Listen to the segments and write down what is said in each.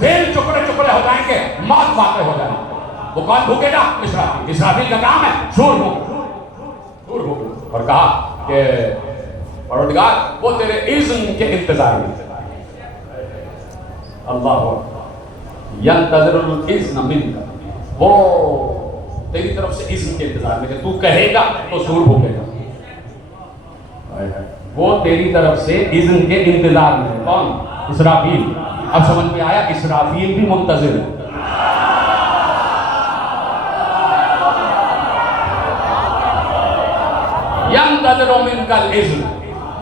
دل ٹکڑے ٹکڑے ہو جائیں گے، موت واقع ہو جائے گی۔ وہ کون بھوکے گا؟ اسرافیل۔ اسرافیل کا کام ہے سور بھوک، اور کہا کہ پروردگار وہ تیرے اذن کے انتظار میں، اللہ ینتظر الاذن منک، وہ تیری طرف سے اذن کے انتظار میں کہ تو کہے گا تو سور بھوکے گا، وہ تیری طرف سے اذن کے انتظار میں۔ کون؟ اسرافیل۔ اب سمجھ میں آیا اسرافیل بھی منتظر ہے۔ ینتظر منک الاذن،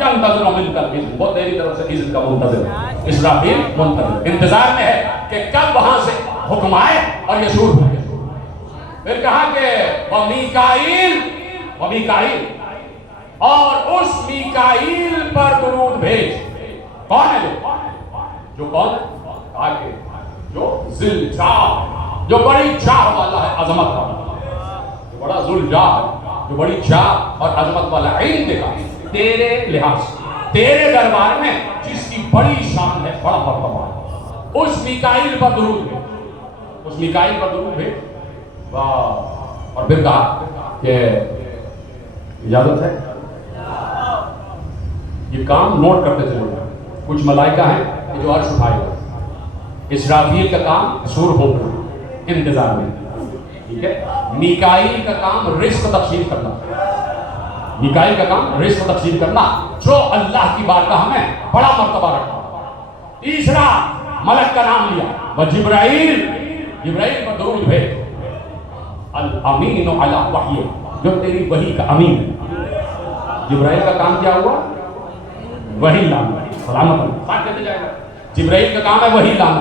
ینتظر منک الاذن، وہ تیری طرف سے اذن کا منتظر ہے۔ اسرافیل منتظر، انتظار میں ہے کہ کب وہاں سے حکم آئے اور یہ سور بھوکے۔ پھر کہا کہ ومیکائیل، ومیکائیل، اور اس میکائیل پر درود بھیج۔ کون ہے جو کون ہے؟ کہا کہ جو ذل جاہ، جو بڑی جاہ والا ہے، عظمت والا، جو بڑا ذل جاہ ہے، جو بڑی جاہ اور عظمت والا، علم دکھا تیرے لحاظ سے، تیرے دربار میں جس کی بڑی شان ہے، بڑا مرتبہ ہے، اس میکائیل پر درود بھیج، اس میکائیل پر درود بھیج۔ واہ! اور پھر کہا کہ اجازت ہے یہ کام نوٹ کرتے چلو۔ کچھ ملائکہ ہیں کہ جو عرش اٹھائے گا، اسرافیل کا کام سور بھونکنا، انتظار میں، ٹھیک ہے۔ میکائیل کا کام رزق تقسیم کرنا، میکائیل کا کام رزق تقسیم کرنا، جو اللہ کی بارگاہ میں بڑا مرتبہ رکھتا۔ تیسرا ملک کا نام لیا، وجبرائیل، جبرائیل پر درود بھیج، الامین علی وحی، جو تیری وحی کا امین ہے۔ جبرائیل کا کام کیا ہوا؟ وحی لانا، سلامت ساتھ دیتے جائے گا۔ جبرائیل کا کام ہے وحی لانا،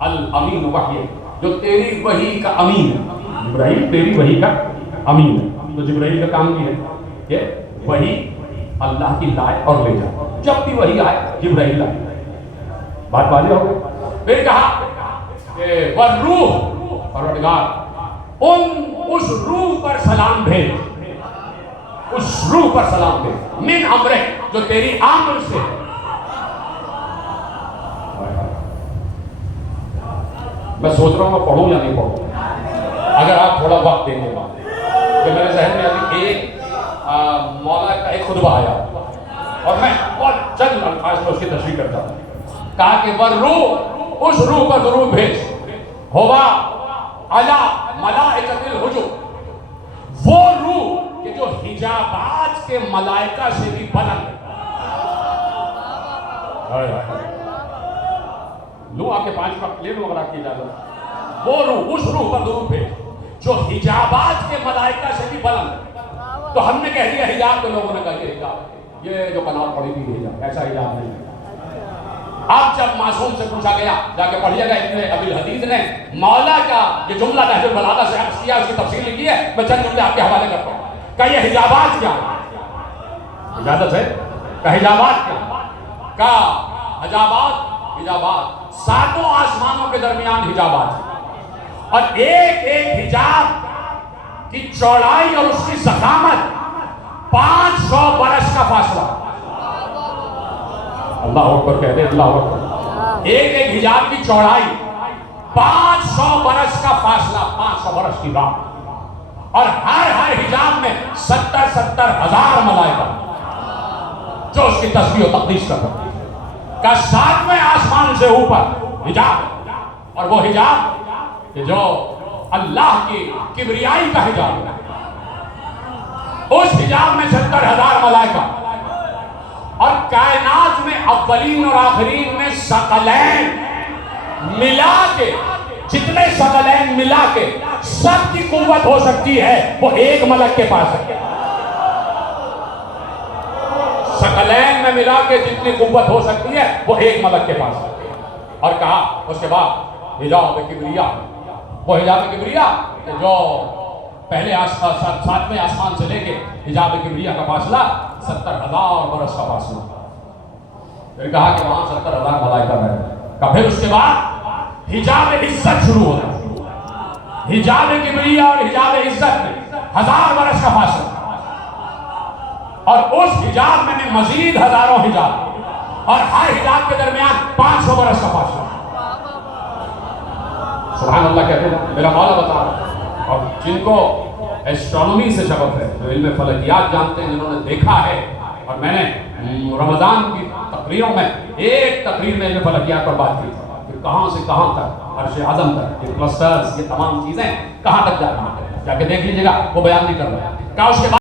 الامین وحی، جو تیری وحی کا امین ہے۔ جبرائیل تیری وحی کا امین ہے، تو جبرائیل کا کام بھی ہے کہ وحی اللہ کی لائے اور لے جائے، جب بھی وحی آئے جبرائیل لائے۔ بات واضح ہو گئی۔ پھر کہا کہ والروح، پروردگار اس روح پر سلام بھیج، اس روح پر سلام بھیج، من امرہ، جو تیری امر سے۔ میں سوچ رہا ہوں میں پڑھوں یا نہیں پڑھوں، اگر آپ تھوڑا وقت دیں گے کہ میرے ذہن میں ابھی ایک مولا کا ایک خطبہ آیا اور میں بہت چند الفاظ میں اس کی تشریح کرتا ہوں۔ کہا کہ والروح، اس روح پر درود بھیج، ہوا علی ملائکۃ الحجب، وہ روح کہ جو حجابات کے ملائکہ سے بھی بلند ہے۔ لو آپ کے 5 وقت لے لو اگر آپ کی اجازت۔ وہ روح، اس روح پر درود بھیج جو حجابات کے ملائکہ سے بھی بلند ہے۔ تو ہم نے کہہ دیا حجاب، تو لوگوں نے کہا یہ حجاب، یہ جو قناعت پڑی تھی حجاب، ایسا حجاب نہیں ہے۔ اب جب معصوم سے پوچھا گیا، جا کے پڑھیے گا، ابن ابی الحدیث نے مولا کا یہ جملہ نہج البلاغہ سے عکس کیا، اس کی تفصیل لکھی ہے، میں چند جملے آپ کے حوالے کرتا ہوں۔ کہ یہ حجابات کیا ہے؟ اجازت ہے کہ حجابات کیا ہے؟ کہ حجابات 7 آسمانوں کے درمیان حجابات ہیں، اور ایک ایک حجاب کی چوڑائی اور اس کی ضخامت 500 برس کا فاصلہ۔ اللہ اکبر کہتے ہیں، اللہ اکبر۔ ایک ایک حجاب کی چوڑائی 500 برس کا فاصلہ، 500 برس کی راہ، اور ہر حجاب میں 70 ہزار ملائکہ جو اس کی تسبیح و تقدیس کرتے ہیں۔ کہ 7ویں آسمان سے اوپر حجاب، اور وہ حجاب کہ جو اللہ کی کبریائی کا حجاب ہے، اس حجاب میں 70 ہزار ملائکہ، اور کائنات میں اولین اور آخرین میں ثقلین ملا کے، جتنے ثقلین ملا کے سب کی قوت ہو سکتی ہے وہ ایک ملک کے پاس ہے۔ ثقلین میں ملا کے جتنی قوت ہو سکتی ہے وہ ایک ملک کے پاس ہے۔ اور کہا اس کے بعد حجاب کبریا، وہ حجاب کبریا کہ جو پہلے 7ویں آسمان سے لے کے حجاب کبریا کا فاصلہ 70 ہزار برس کا فاصلہ۔ پھر کہا کہ وہاں 70 ہزار ملائکہ رہے۔ پھر اس کے بعد حجاب عزت شروع ہوتا ہے۔ حجاب کبریا اور حجاب عزت میں 1000 برس کا فاصلہ، اور اس حجاب میں مزید ہزاروں حجاب، اور ہر حجاب کے درمیان 500 برس کا فاصلہ۔ اللہ کہتے ہیں میرا مولا بتا رہا ہے. اور جن کو ایسٹرونومی سے شغف ہے, جو علم فلکیات جانتے ہیں, جنہوں نے دیکھا ہے, اور میں نے رمضان کی تقریروں میں ایک تقریر میں علم فلکیات پر بات کی تھی کہ کہاں سے کہاں تک, عرش اعظم تک, یہ کلسٹرز, یہ تمام چیزیں کہاں تک جا رہی ہیں, جا کے دیکھ لیجیے گا, وہ بیان نہیں کر رہا ہے. کیا اس کے بعد